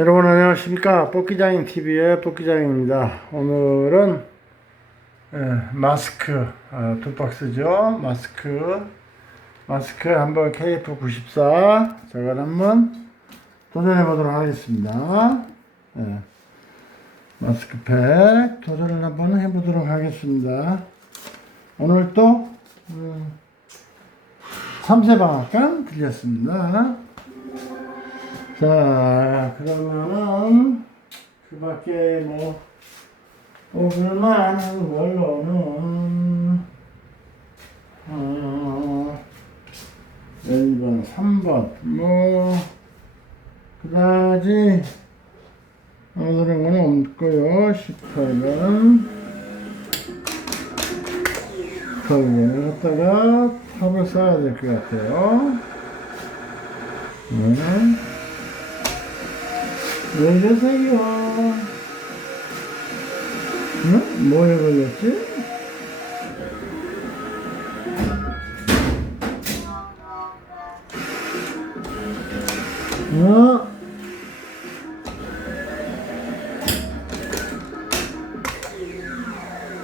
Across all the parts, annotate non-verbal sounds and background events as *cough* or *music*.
여러분 안녕하십니까 뽑기장인 TV의 뽑기장입니다. 오늘은 예, 마스크 어, 두 박스죠. 마스크 마스크 한번 KF94 저걸 한번 도전해 보도록 하겠습니다. 예, 마스크팩 도전을 한번 해보도록 하겠습니다. 오늘 또 음, 3세 방앗간 들렸습니다. 자, 그러면은, 그 밖에 뭐, 뽑을만한 걸로는, 어, 1번, 3번, 뭐, 그다지, 오늘은 건 없고요. 18번. 18번을 갖다가 탑을 써야 될 것 같아요. 네. 왜 이러세요? 응? 뭐에 걸렸지? 어?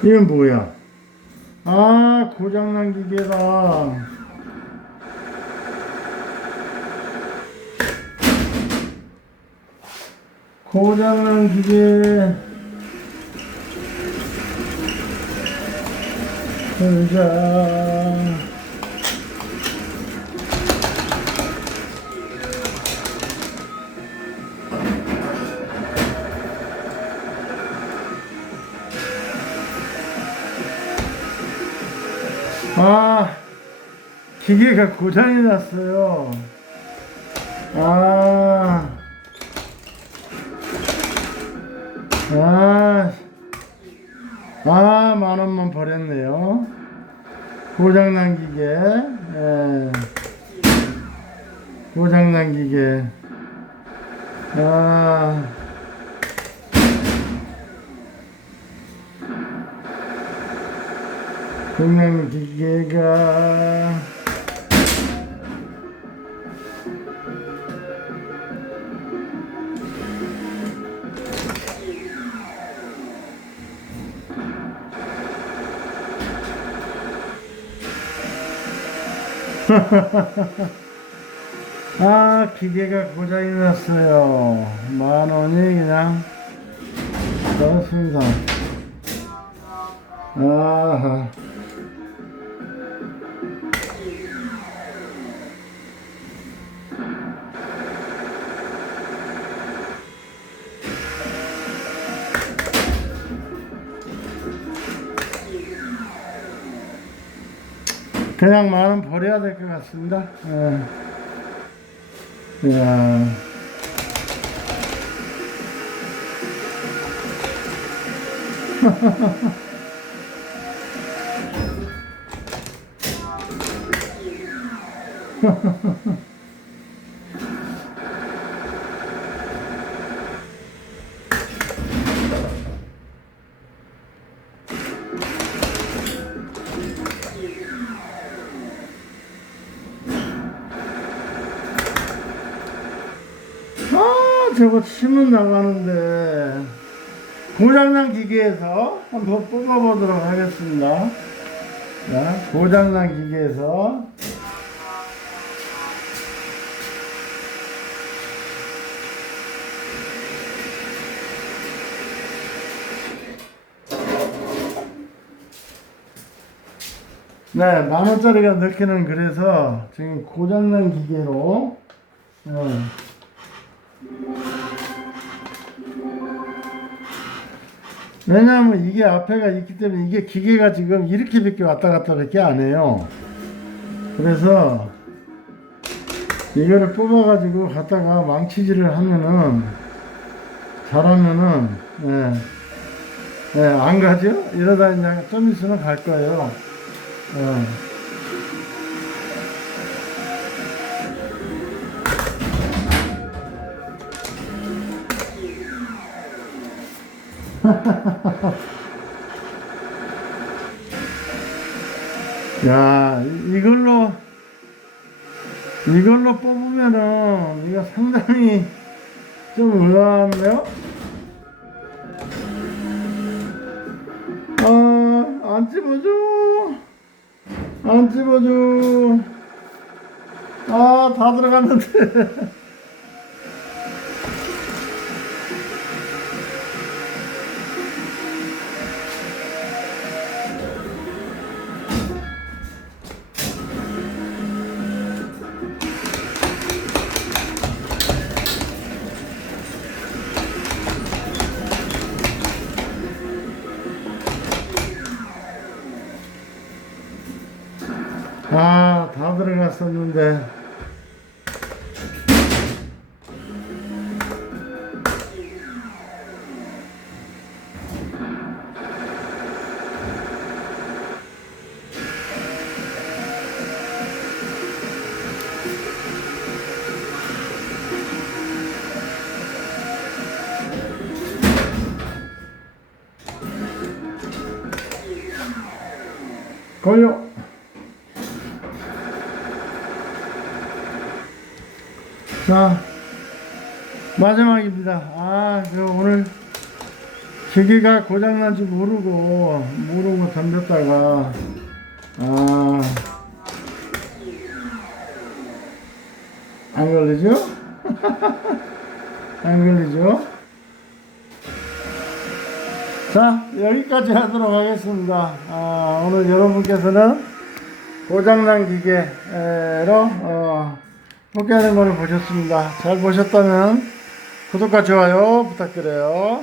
이건 뭐야? 아, 고장난 기계다. 고장난 기계. 혼자. 아 기계가 고장이 났어요. 아 아, 아, 만 원만 버렸네요. 고장 난 기계, 예. 고장 난 기계. 아, 고장 난 기계가, *laughs* 아, 기계가 고장이 났어요. 만 원이 그냥 넣었습니다. 아하. 그냥 만원 버려야 될 것 같습니다. 예. 이야. *laughs* 저거 치면 나가는데. 고장난 기계에서 한번 뽑아보도록 하겠습니다. 자, 고장난 기계에서. 네, 만 원짜리가 넣기는 그래서 지금 고장난 기계로 어, 왜냐하면 이게 앞에가 있기 때문에 이게 기계가 지금 이렇게밖에 왔다 갔다 밖에 안 해요. 그래서 이거를 뽑아가지고 갖다가 망치질을 하면은 잘하면은 예, 예, 안 가죠? 이러다 이제 좀 있으면 갈 거예요. 어. 야, 이- 이걸로, 이걸로 뽑으면은, 이거 상당히 좀 의아한데요? 아, 안 집어줘. 안 집어줘. 아, 다 들어갔는데. *laughs* 아, 다 들어갔었는데. 걸려. 자, 마지막입니다. 아, 저 오늘 기계가 고장난지 모르고, 모르고 덤볐다가, 아, 안 걸리죠? *laughs* 안 걸리죠? 자, 여기까지 하도록 하겠습니다. 아, 오늘 여러분께서는 고장난 기계로, 어, 포기하는 것을 보셨습니다. 잘 보셨다면 구독과 좋아요 부탁드려요.